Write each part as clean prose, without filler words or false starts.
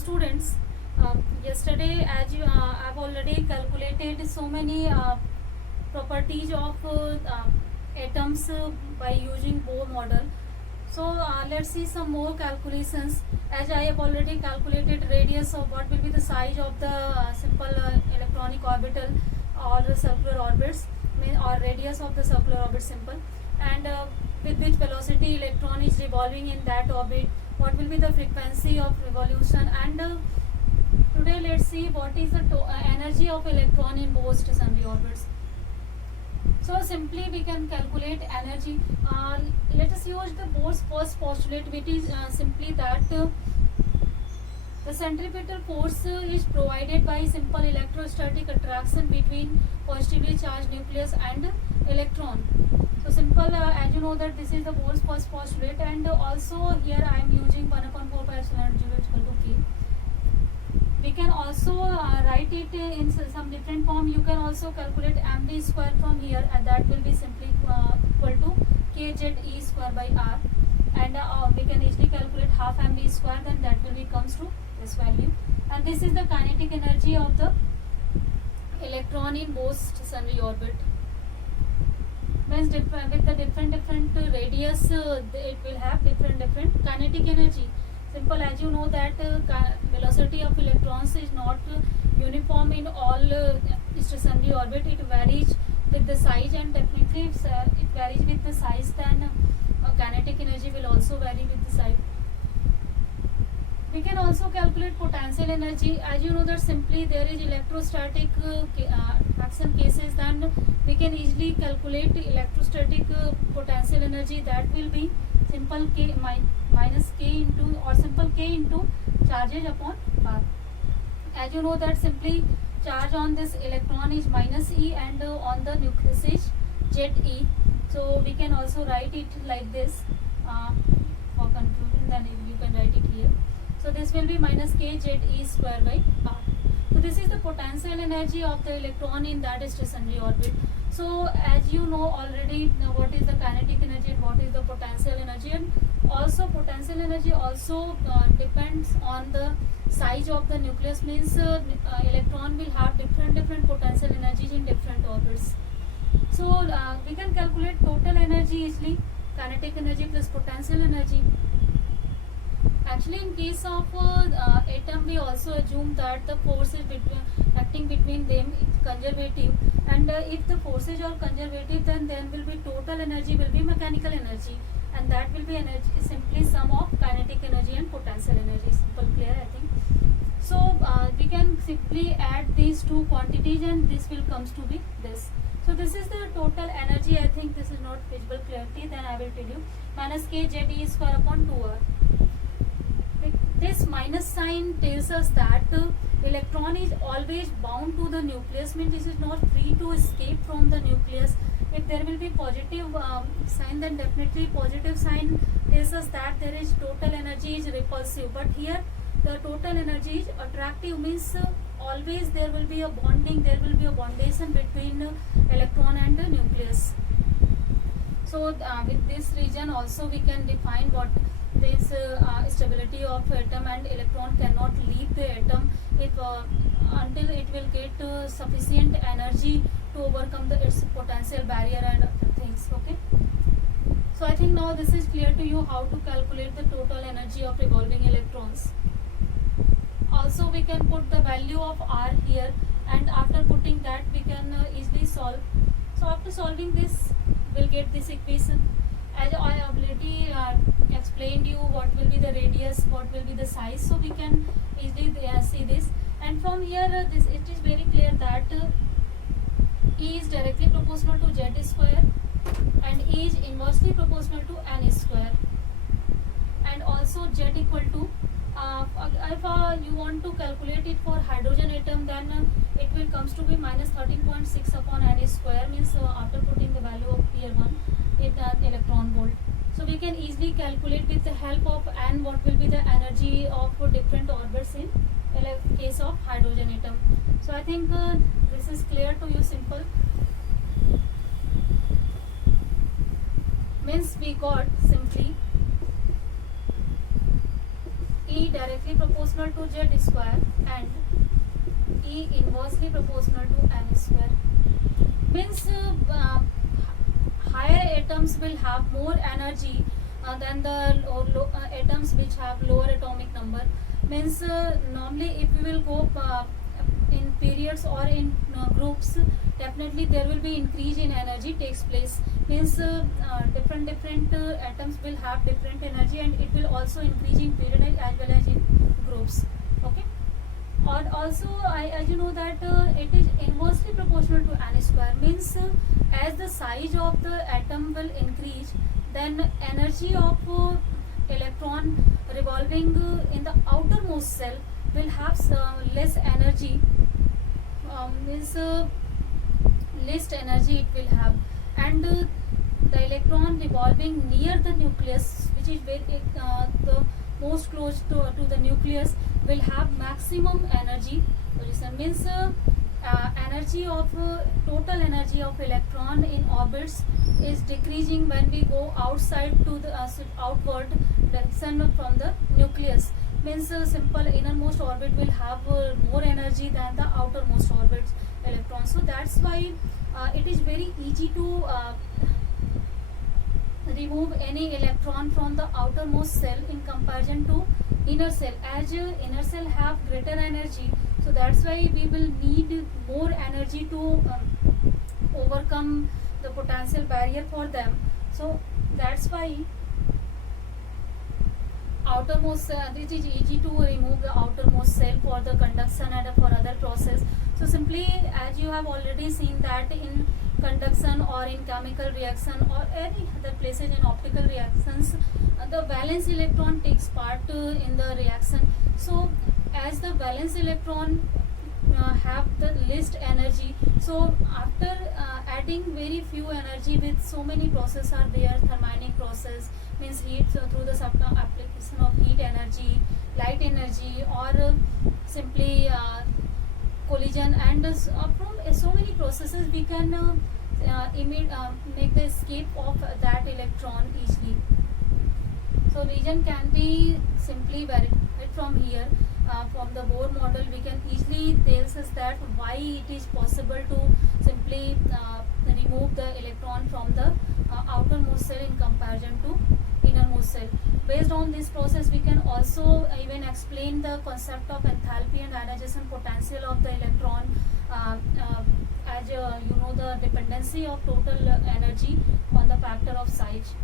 students, yesterday as I've already calculated so many properties of atoms by using Bohr model. So let's see some more calculations. As I have already calculated radius of what will be the size of the simple electronic orbital or the circular orbits, or radius of the circular orbit simple, and with which velocity electron is revolving in that orbit, what will be the frequency of revolution, and today let's see what is the energy of electron in both stationary orbits. So simply we can calculate energy. Let us use the Bohr's first postulate, which is simply that the centripetal force is provided by simple electrostatic attraction between positively charged nucleus and electron. So simple, as you know that this is the Bohr's first postulate, and also here I am using 1/4 pi epsilon 0 is equal to k. We can also write it in some different form. You can also calculate mv square from here, and that will be simply equal to kze square by r, and we can easily calculate half mv square, then that will be comes to this value, and this is the kinetic energy of the electron in both stationary orbit. Means with the different radius, it will have different kinetic energy. Simple, as you know that velocity of electrons is not uniform in all stationary orbit. It varies with the size, and definitely if it varies with the size, then kinetic energy will also vary with the size. We can also calculate potential energy. As you know that simply there is electrostatic attraction cases, then we can easily calculate electrostatic potential energy. That will be simple k minus k into, or simple k into charges upon r. As you know that simply charge on this electron is minus e, and on the nucleus is jet e. So we can also write it like this for conclusion, then you can write it here. So this will be minus k jet e square by r. So this is the potential energy of the electron in that stationary orbit. So as you know already what is the kinetic energy and what is the potential energy, and also potential energy also depends on the size of the nucleus. Means electron will have different potential energies in different orbits. So we can calculate total energy easily, kinetic energy plus potential energy. Actually, in case of atom, we also assume that the force is acting between them is conservative, and if the forces are conservative, then will be total energy will be mechanical energy, and that will be energy simply sum of kinetic energy and potential energy. Simple, clear, I think. So we can simply add these two quantities, and this will comes to be this. So this is the total energy. I think this is not visible clarity. Then I will tell you minus k jet e square upon 2r. This minus sign tells us that electron is always bound to the nucleus, means this is not free to escape from the nucleus. If there will be positive sign, then definitely positive sign tells us that there is total energy is repulsive, but here the total energy is attractive, means always there will be a bonding, there will be a bondation between electron and the nucleus. So with this region also we can define what this stability of atom, and electron cannot leave the atom if until it will get sufficient energy to overcome its potential barrier and other things. Okay, so I think now this is clear to you how to calculate the total energy of revolving electrons. Also we can put the value of r here, and after putting that we can easily solve. So after solving this, we'll get this equation. As I already explained you what will be the radius, what will be the size, so we can easily see this. And from here this it is very clear that E is directly proportional to Z square, and E is inversely proportional to N square, and also Z equal to if you want to calculate it for hydrogen atom, then it will comes to be minus 13.6 upon N square, means after putting the value of here 1 it electron volt. So we can easily calculate with the help of N what will be the energy of different orbits in case of hydrogen atom. So I think this is clear to you. Simple, means we got simply E directly proportional to Z square and E inversely proportional to N square. Means higher atoms will have more energy than the atoms which have lower atomic number. Means normally if we will go in periods or in groups, definitely there will be increase in energy takes place. Means different atoms will have different energy, and it will also increase in period as well as in groups. Okay. Or also, as you know that it is inversely proportional to N square. Means as the size of the atom will increase, then energy of electron revolving in the outermost cell will have less energy. Means least energy it will have, and the electron revolving near the nucleus, which is very the most close to the nucleus, will have maximum energy position. Means energy of total energy of electron in orbits is decreasing when we go outside to the outward direction from the nucleus. Means simple innermost orbit will have more energy than the outermost orbits electrons. So that's why it is very easy to remove any electron from the outermost cell in comparison to inner cell. As inner cell have greater energy, so that's why we will need more energy to overcome the potential barrier for them. So that's why outermost it is easy to remove the outermost cell for the conduction and for other process. So simply, as you have already seen that in conduction or in chemical reaction or any other places in optical reactions, the valence electron takes part in the reaction. So as the valence electron have the least energy, so after adding very few energy with so many processes are there, thermionic process means heat through the application of heat energy, light energy, or simply collision, and from so many processes we can make the escape of that electron easily. So region can be simply verified from here. From the Bohr model, we can easily tells us that why it is possible to simply remove the electron from the outermost cell in comparison to innermost cell. Based on this process, we can also even explain the concept of enthalpy and ionization potential of the electron, as you know the dependency of total energy on the factor of size.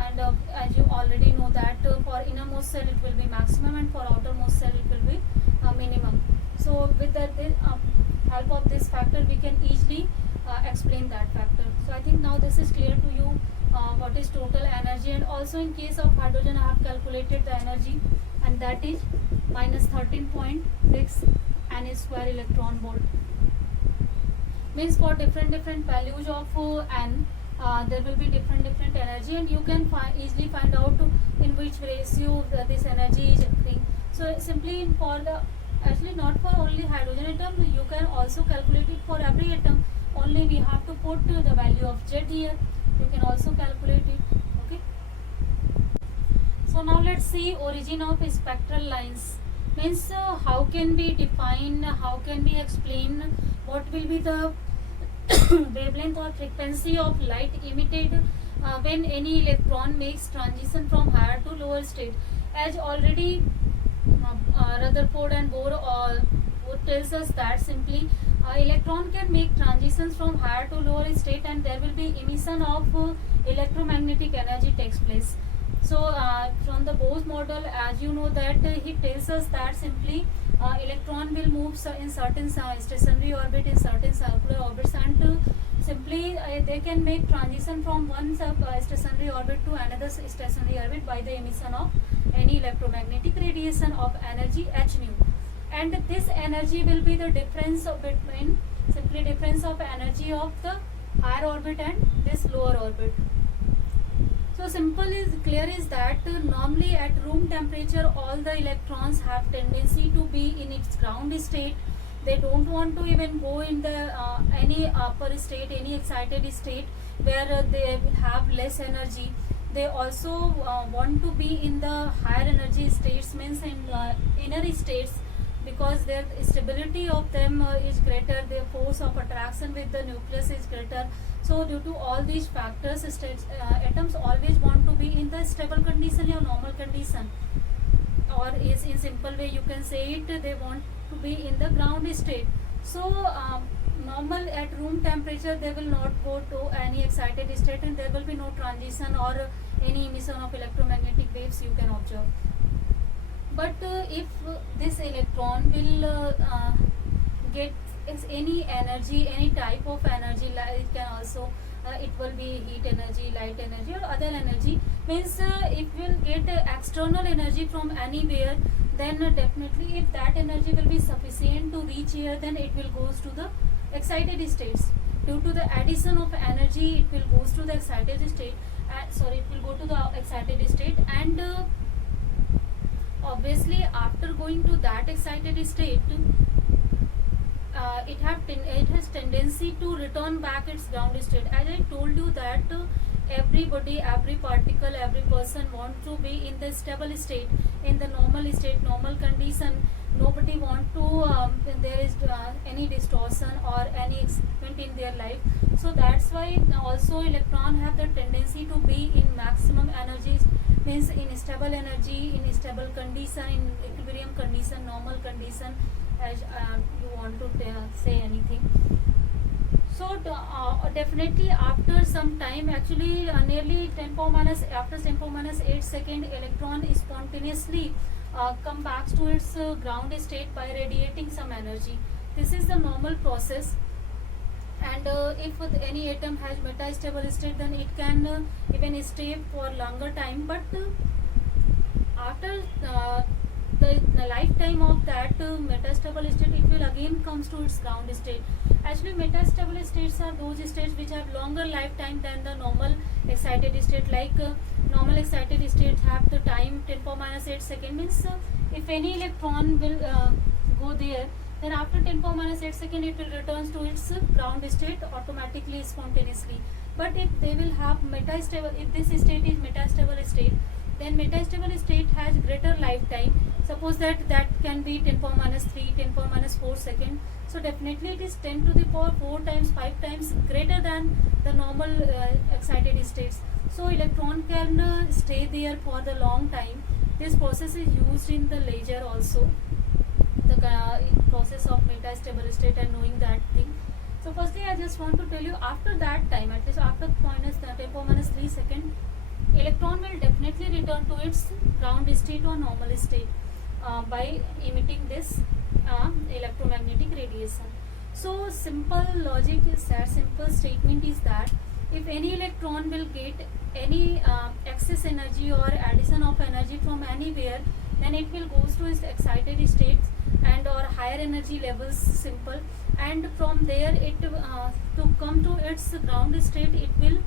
And as you already know that for innermost cell it will be maximum, and for outermost cell it will be minimum. So with the help of this factor we can easily explain that factor. So I think now this is clear to you what is total energy, and also in case of hydrogen I have calculated the energy, and that is minus 13.6 N square electron volt. Means for different values of N, there will be different energy, and you can easily find out in which ratio this energy is occurring. So simply for the, actually not for only hydrogen atom, you can also calculate it for every atom. Only we have to put the value of Z here. You can also calculate it. Okay. So now let's see origin of spectral lines. Means how can we define, how can we explain what will be the wavelength or frequency of light emitted when any electron makes transition from higher to lower state. As already Rutherford and Bohr tells us that simply electron can make transitions from higher to lower state, and there will be emission of electromagnetic energy takes place. So from the Bohr's model, as you know that he tells us that simply electron will move in certain stationary orbit, in certain circular orbits, and simply they can make transition from one stationary orbit to another stationary orbit by the emission of any electromagnetic radiation of energy h nu. And this energy will be the difference between, simply difference of energy of the higher orbit and this lower orbit. So simple is clear is that normally at room temperature all the electrons have tendency to be in its ground state. They don't want to even go in the any upper state, any excited state where they will have less energy. they also want to be in the higher energy states, means in inner states, because their stability of them is greater, their force of attraction with the nucleus is greater. So due to all these factors, atoms always want to be in the stable condition or normal condition, or is in simple way you can say it, they want to be in the ground state. So normal at room temperature they will not go to any excited state, and there will be no transition or any emission of electromagnetic waves you can observe. But if this electron will get any energy, any type of energy, like it can also it will be heat energy, light energy, or other energy, means it will get external energy from anywhere, then definitely if that energy will be sufficient to reach here, then it will goes to the excited states. Due to the addition of energy, it will goes to the excited state, it will go to the excited state, and obviously after going to that excited state, it has tendency to return back its ground state. As I told you that everybody, every particle, every person want to be in the stable state, in the normal state, normal condition. Nobody want to when there is any distortion or any experiment in their life. So that's why also electron have the tendency to be in maximum energies, means in stable energy, in stable condition, in equilibrium condition, normal condition, as you want to say anything. So definitely after some time, actually nearly 10 power minus, after 10 power minus 8 second, electron spontaneously come back to its ground state by radiating some energy. This is the normal process. And if any atom has metastable state, then it can even stay for longer time, but after the lifetime of that metastable state, it will again comes to its ground state. Actually metastable states are those states which have longer lifetime than the normal excited state. Like normal excited states have the time 10 power minus 8 second, means if any electron will go there, then after 10 power minus 8 second it will returns to its ground state automatically, spontaneously. But if they will have metastable, if this state is metastable state, then metastable state has greater lifetime. Suppose that can be 10 power minus 3, 10 power minus 4 second. So definitely it is 10 to the power 4 times, 5 times greater than the normal excited states. So electron can stay there for the long time. This process is used in the laser also, the process of metastable state and knowing that thing. So firstly I just want to tell you, after that time, at least after 10 power minus 3 second, electron will definitely return to its ground state or normal state by emitting this electromagnetic radiation. So simple logic is that, simple statement is that if any electron will get any excess energy or addition of energy from anywhere, then it will goes to its excited states and or higher energy levels, simple, and from there it to come to its ground state, it will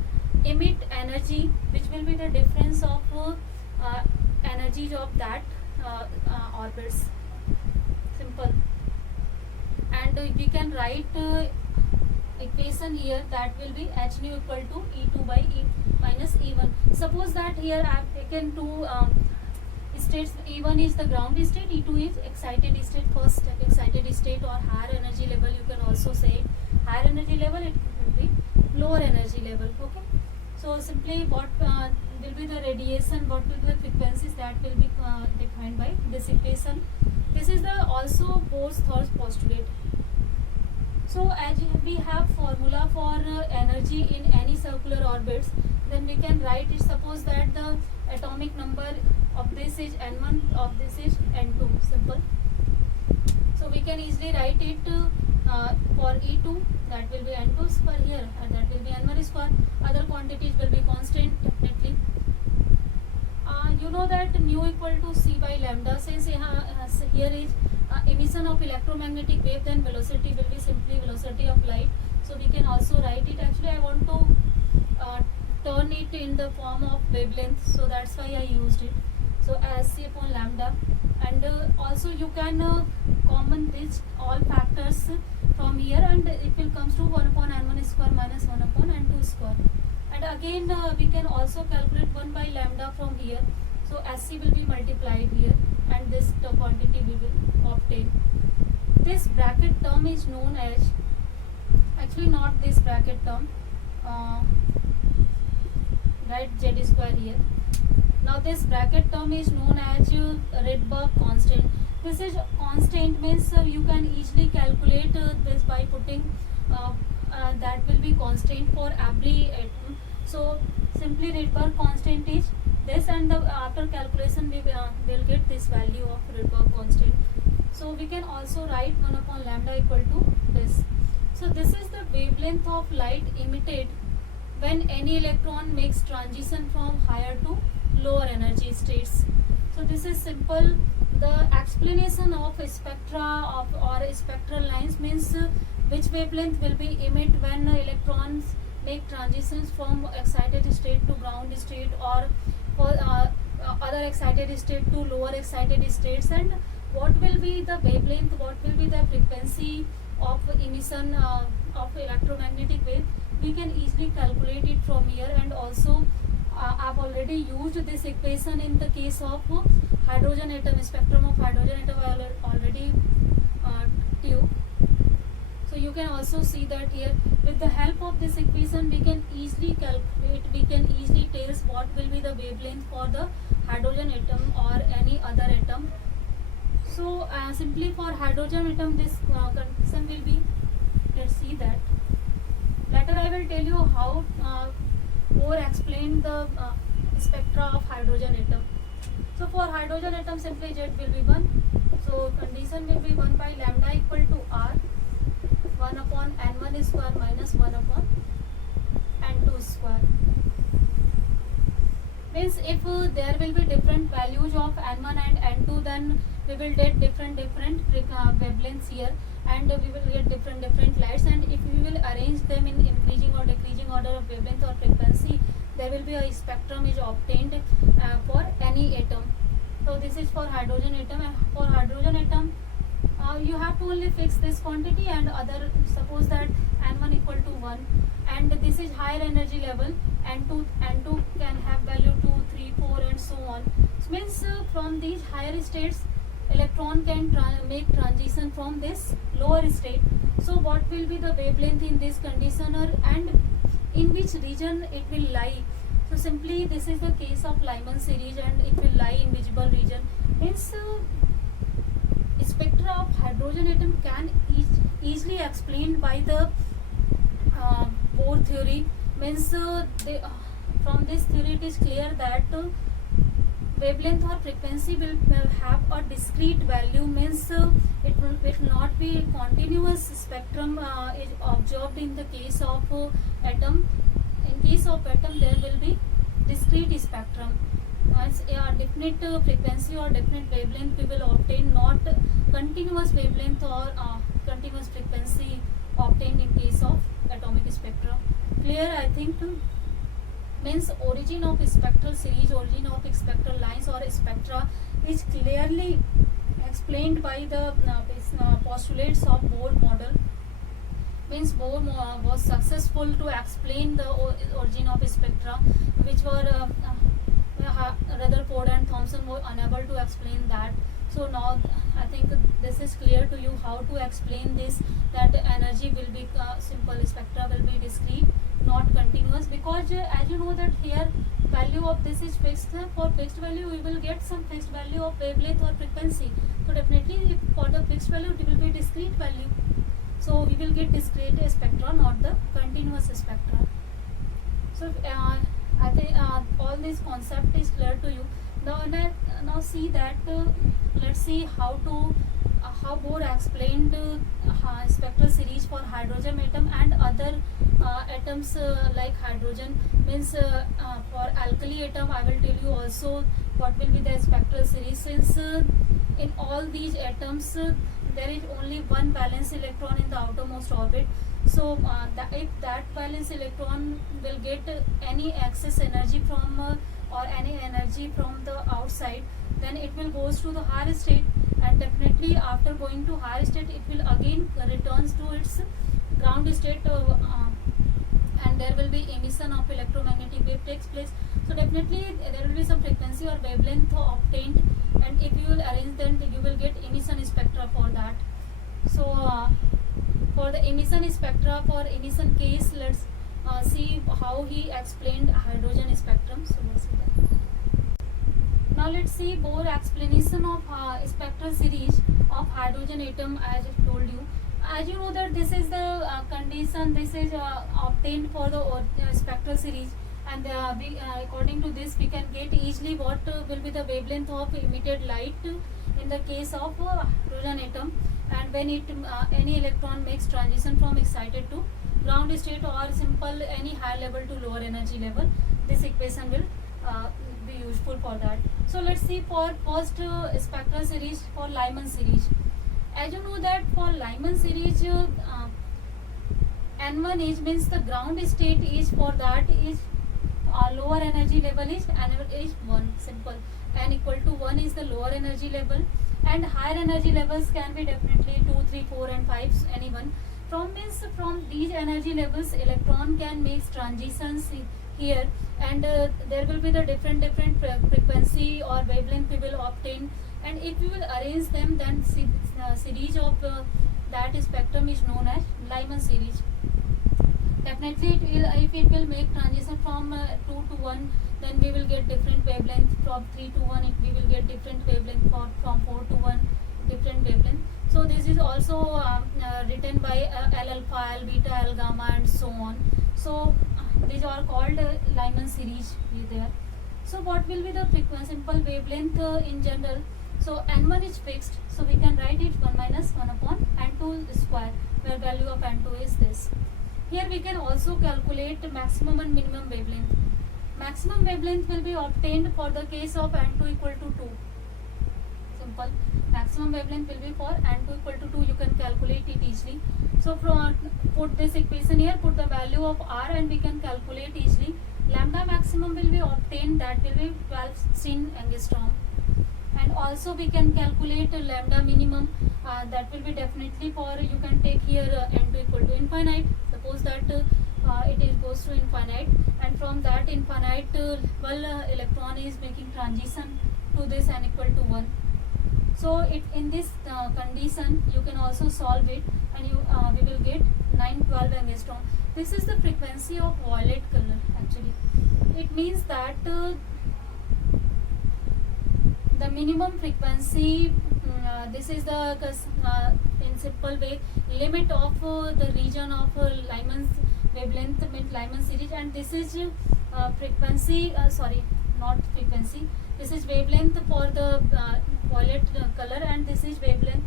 emit energy which will be the difference of energies of that orbits, simple. And we can write equation here, that will be h nu equal to E2 by E minus E1. Suppose that here I have taken two states, E1 is the ground state, E2 is excited state, first excited state or higher energy level, you can also say higher energy level, it will be lower energy level. Okay, so simply what will be the radiation, what will be the frequencies, that will be defined by this equation. This is the also Bohr's postulate. So as we have formula for energy in any circular orbits, then we can write it. Suppose that the atomic number of this is n1, of this is n2, simple. So we can easily write it for E2, that will be n2 square here, and that will be n1 square. Other quantities will be constant definitely. You know that mu equal to c by lambda. Since here is emission of electromagnetic wave, then velocity will be simply velocity of light. So we can also write it. Actually I want to turn it in the form of wavelength, so that's why I used it. So as c upon lambda, and also you can common this all factors from here, and it will comes to 1 upon n1 square minus 1 upon n2 square. And again we can also calculate 1 by lambda from here. So Sc will be multiplied here, and this the quantity we will obtain. This bracket term is known as, actually not this bracket term, write Z square here. Now this bracket term is known as Rydberg constant. This is constant, means you can easily calculate this by putting that will be constant for every atom. So simply Rydberg constant is this, and after calculation we will get this value of Rydberg constant. So we can also write 1 upon lambda equal to this. So this is the wavelength of light emitted when any electron makes transition from higher to lower energy states. So this is simple. The explanation of spectra of or spectral lines means which wavelength will be emitted when electrons make transitions from excited state to ground state, or for other excited state to lower excited states, and what will be the wavelength, what will be the frequency of emission of electromagnetic wave. We can easily calculate it from here. And also I've already used this equation in the case of hydrogen atom, spectrum of hydrogen atom I already tube. So you can also see that here with the help of this equation we can easily calculate, we can easily tell what will be the wavelength for the hydrogen atom or any other atom. So simply for hydrogen atom this condition will be, let's see that. Later I will tell you how Bohr explained the spectra of hydrogen atom. So for hydrogen atom simply Z will be 1. So condition will be 1 by lambda equal to R, 1 upon N1 square minus 1 upon N2 square. Means if there will be different values of N1 and N2, then we will get different wavelengths here, and we will get different lights, and if we will arrange them in increasing or decreasing order of wavelength or frequency, there will be a spectrum is obtained for any atom. So this is for hydrogen atom, and for hydrogen atom you have to only fix this quantity, and other, suppose that N1 equal to 1 and this is higher energy level, N2 can have value 2, 3, 4 and so on. So means from these higher states electron can make transition from this lower state. So what will be the wavelength in this conditioner and in which region it will lie? So simply this is the case of Lyman series, and it will lie in visible region. Means spectra of hydrogen atom can easily explained by the Bohr theory. Means from this theory it is clear that wavelength or frequency will have a discrete value. Means it will not be continuous spectrum is observed in the case of atom. In case of atom there will be discrete spectrum. As a definite frequency or definite wavelength we will obtain, not continuous wavelength or continuous frequency obtained in case of atomic spectrum. Clear, I think. Means origin of spectral series, origin of spectral lines or spectra is clearly explained by the postulates of Bohr model. Means Bohr was successful to explain the origin of spectra, which were Rutherford and Thomson were unable to explain that. So now I think this is clear to you how to explain this, that energy will be simple, spectra will be discrete, not continuous, because as you know that here value of this is fixed. For fixed value we will get some fixed value of wavelength or frequency. So definitely for the fixed value it will be discrete value. So we will get discrete spectra, not the continuous spectra. So I think all this concept is clear to you. Now see that let's see how Bohr explained spectral series for hydrogen atom and other atoms like hydrogen. Means for alkali atom I will tell you also what will be the spectral series, since in all these atoms there is only one valence electron in the outermost orbit. So if that valence electron will get any excess energy from or any energy from the outside, then it will goes to the higher state, and definitely after going to higher state it will again returns to its ground state and there will be emission of electromagnetic wave takes place. So definitely there will be some frequency or wavelength obtained, and if you will arrange, then you will get emission spectra for that. So for the emission spectra, for emission case, let's see how he explained hydrogen spectrum. So let's see that. Now let's see more explanation of spectral series of hydrogen atom. As I told you, as you know that this is the condition, this is obtained for the spectral series, and according to this we can get easily what will be the wavelength of emitted light in the case of hydrogen atom, and when it any electron makes transition from excited to ground state or simple any higher level to lower energy level, this equation will be useful for that. So let's see for first spectral series for Lyman series. As you know that for Lyman series, N1 is means the ground state is for that is lower energy level is N is 1, simple. N equal to 1 is the lower energy level, and higher energy levels can be definitely 2, 3, 4 and 5, any one. From these energy levels, electron can make transitions here, and there will be the different frequency or wavelength we will obtain, and if we will arrange them, then series of that spectrum is known as Lyman series. Definitely if it will make transition from 2 to 1, then we will get different wavelength. From 3 to 1, if we will get different wavelength. From 4 to 1, different wavelength. So this is also written by L alpha, L beta, L gamma and so on. So these are called Lyman series there. So what will be the simple wavelength in general? So N1 is fixed, so we can write it 1 minus 1 upon N2 square, where value of N2 is this. Here we can also calculate maximum and minimum wavelength. Maximum wavelength will be obtained for the case of N2 equal to 2. Simple. Maximum wavelength will be for N2 equal to 2. You can calculate it easily. So put this equation here, put the value of R, and we can calculate easily. Lambda maximum will be obtained, that will be 12 angstrom. And also we can calculate lambda minimum, that will be definitely for, you can take here N2 equal to infinite. Suppose that it goes to infinite, and from that infinite electron is making transition to this N equal to 1. So in this condition you can also solve it, and we will get 912 angstrom. This is the frequency of violet color actually. It means that the minimum frequency, this is the in simple way limit of the region of Lyman's wavelength, Lyman series, and this is frequency, not frequency, this is wavelength for the violet color, and this is wavelength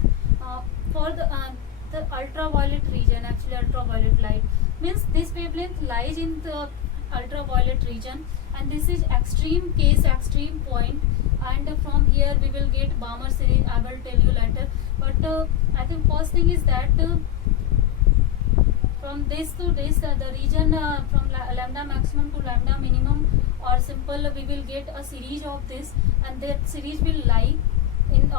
for the ultraviolet region. Actually ultraviolet light means this wavelength lies in the ultraviolet region, and this is extreme case, extreme point, and from here we will get Balmer series. I will tell you later, but I think first thing is that from this to this, the region from lambda maximum to lambda minimum, or simple, we will get a series of this, and that series will lie in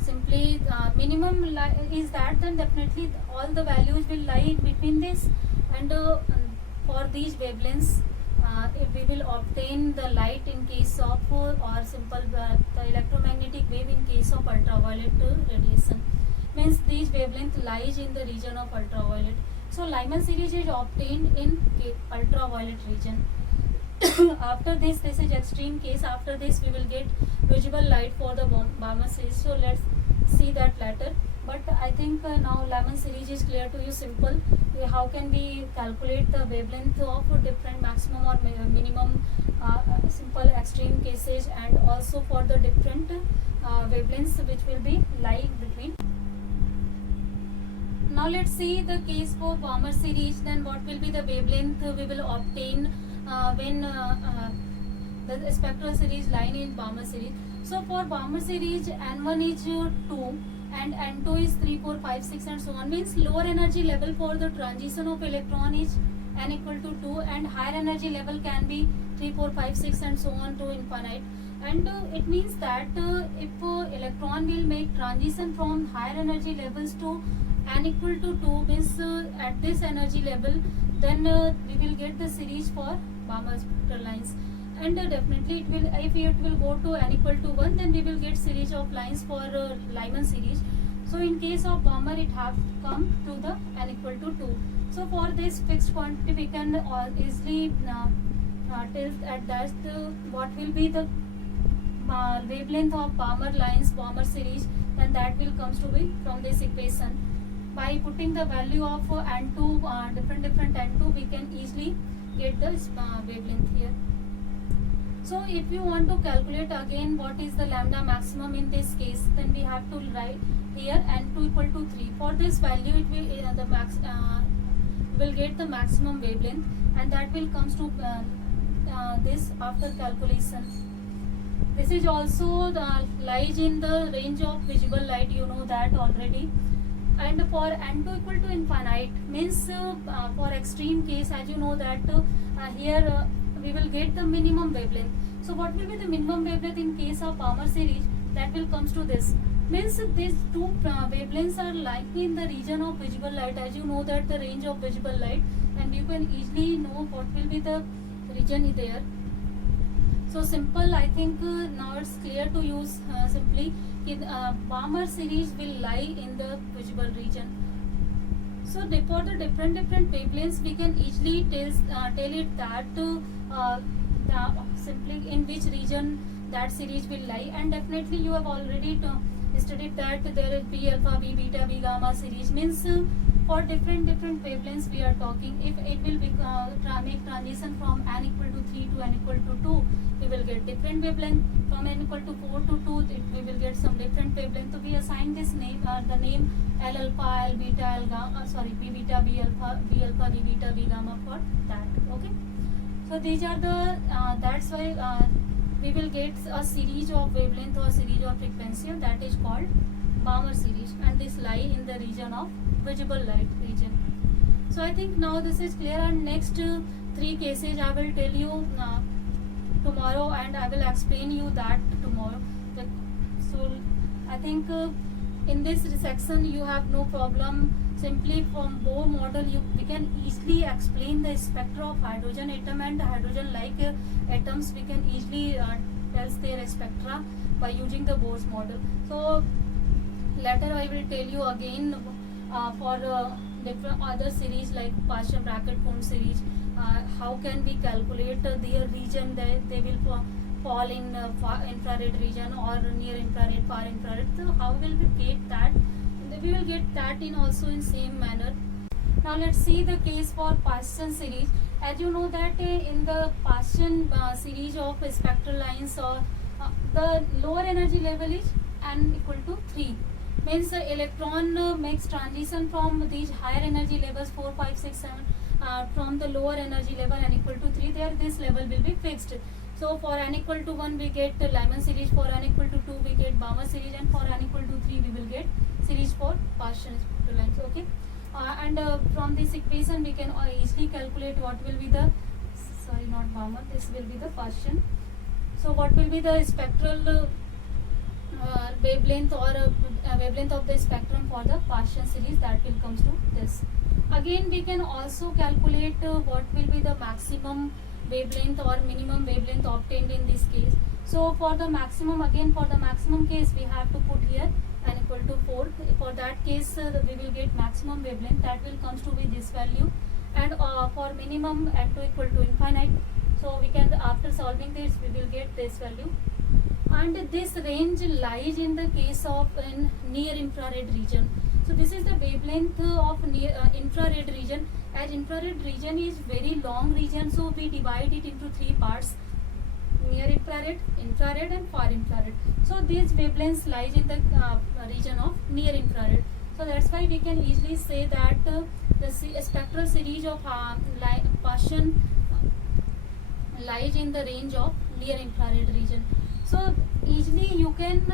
simply minimum is that, then definitely all the values will lie between this, and for these wavelengths if we will obtain the light in case of or simple the electromagnetic wave in case of ultraviolet radiation, means these wavelength lies in the region of ultraviolet. So Lyman series is obtained in ultraviolet region. After this is extreme case. After this we will get visible light for the Balmer series. So let's see that later. But I think now Lyman series is clear to you. Simple. How can we calculate the wavelength of different maximum or minimum, simple extreme cases, and also for the different wavelengths which will be lying between. Now let's see the case for Balmer series. Then what will be the wavelength we will obtain when the spectral series line in Balmer series. So for Balmer series, N1 is 2 and N2 is 3, 4, 5, 6 and so on. Means lower energy level for the transition of electron is N equal to 2, and higher energy level can be 3, 4, 5, 6 and so on to infinite. And it means that if electron will make transition from higher energy levels to n equal to 2 means at this energy level, then we will get the series for Balmer spectral lines. And definitely it will, if it will go to n equal to 1, then we will get series of lines for Lyman series. So in case of Balmer, it have come to the n equal to 2. So for this fixed quantity, we can easily tell at that what will be the wavelength of Balmer lines, Balmer series, then that will comes to be from this equation. By putting the value of n2, different n2, we can easily get the wavelength here. So if you want to calculate again what is the lambda maximum in this case, then we have to write here n2 equal to 3. For this value, it will the max will get the maximum wavelength, and that will comes to this after calculation. This is also lies in the range of visible light, you know that already. And for n2 equal to infinite means for extreme case, as you know that here we will get the minimum wavelength. So what will be the minimum wavelength in case of Balmer series? That will comes to this. Means these two wavelengths are likely in the region of visible light, as you know that the range of visible light, and you can easily know what will be the region there. So simple, I think now it's clear to use simply. Balmer series will lie in the visible region. So for the different wavelengths, we can easily tell it that simply in which region that series will lie. And definitely you have already studied that there is B alpha, B beta, B gamma series. Means for different wavelengths we are talking. If it will be make transition from n equal to 3 to n equal to 2, we will get different wavelength. From n equal to 4 to 2, we will get some different wavelength. So we assign this name, the name L alpha, L beta, L gamma, B beta, B alpha, B beta, B gamma for that. Okay. So these are the that's why we will get a series of wavelength or series of frequency, that is called Balmer series, and this lie in the region of visible light region. So I think now this is clear, and next 3 cases I will tell you tomorrow, and I will explain you that tomorrow. So I think in this section you have no problem. Simply from Bohr model, we can easily explain the spectra of hydrogen atom and hydrogen like atoms. We can easily tell their spectra by using the Bohr's model. So later I will tell you again for different other series like partial bracket cone series, how can we calculate their region, that they will fall in infrared region or near infrared, far infrared. So how will we get that? We will get that in also in same manner. Now let's see the case for Paschen series. As you know that in the Paschen series of spectral lines, the lower energy level is n equal to 3. Means the electron makes transition from these higher energy levels 4, 5, 6, 7 from the lower energy level n equal to 3. There this level will be fixed. So for n equal to 1 we get Lyman series, for n equal to 2 we get Balmer series, and for n equal to 3 we will get series for Paschen spectral lines. Okay, and from this equation we can easily calculate what will be the, sorry not Balmer, this will be the Paschen. So what will be the spectral wavelength or wavelength of the spectrum for the Paschen series, that will comes to this. Again we can also calculate what will be the maximum wavelength or minimum wavelength obtained in this case. So for the maximum, again for the maximum case we have to put here n equal to 4. For that case we will get maximum wavelength, that will comes to be this value, and for minimum n2 equal to infinite. So we can, after solving this, we will get this value, and this range lies in the case of in near infrared region. So this is the wavelength of near infrared region. As infrared region is very long region, so we divide it into 3 parts: near infrared, infrared and far infrared. So these wavelengths lies in the region of near infrared. So that's why we can easily say that the spectral series of Paschen lies in the range of near infrared region. So easily you can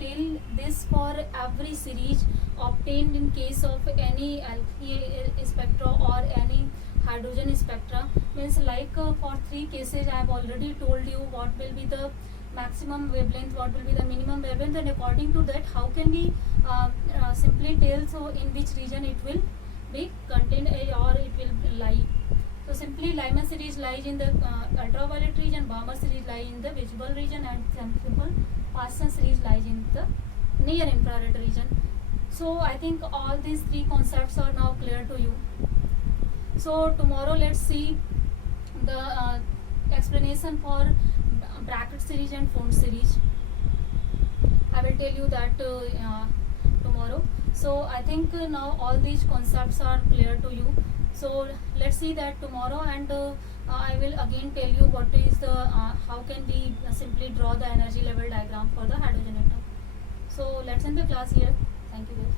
tell this for every series obtained in case of any alkyl spectra or any hydrogen spectra. Means like for 3 cases I have already told you what will be the maximum wavelength, what will be the minimum wavelength, and according to that how can we simply simply tells in which region it will be contained or it will lie. So simply Lyman series lies in the ultraviolet region, Balmer series lies in the visible region, and simple Parsons series lies in the near infrared region. So I think all these three concepts are now clear to you. So tomorrow let's see the explanation for bracket series and phone series. I will tell you that tomorrow. So I think now all these concepts are clear to you. So let's see that tomorrow, and I will again tell you what is the how can we simply draw the energy level diagram for the hydrogen atom. So let's end the class here. Thank you guys.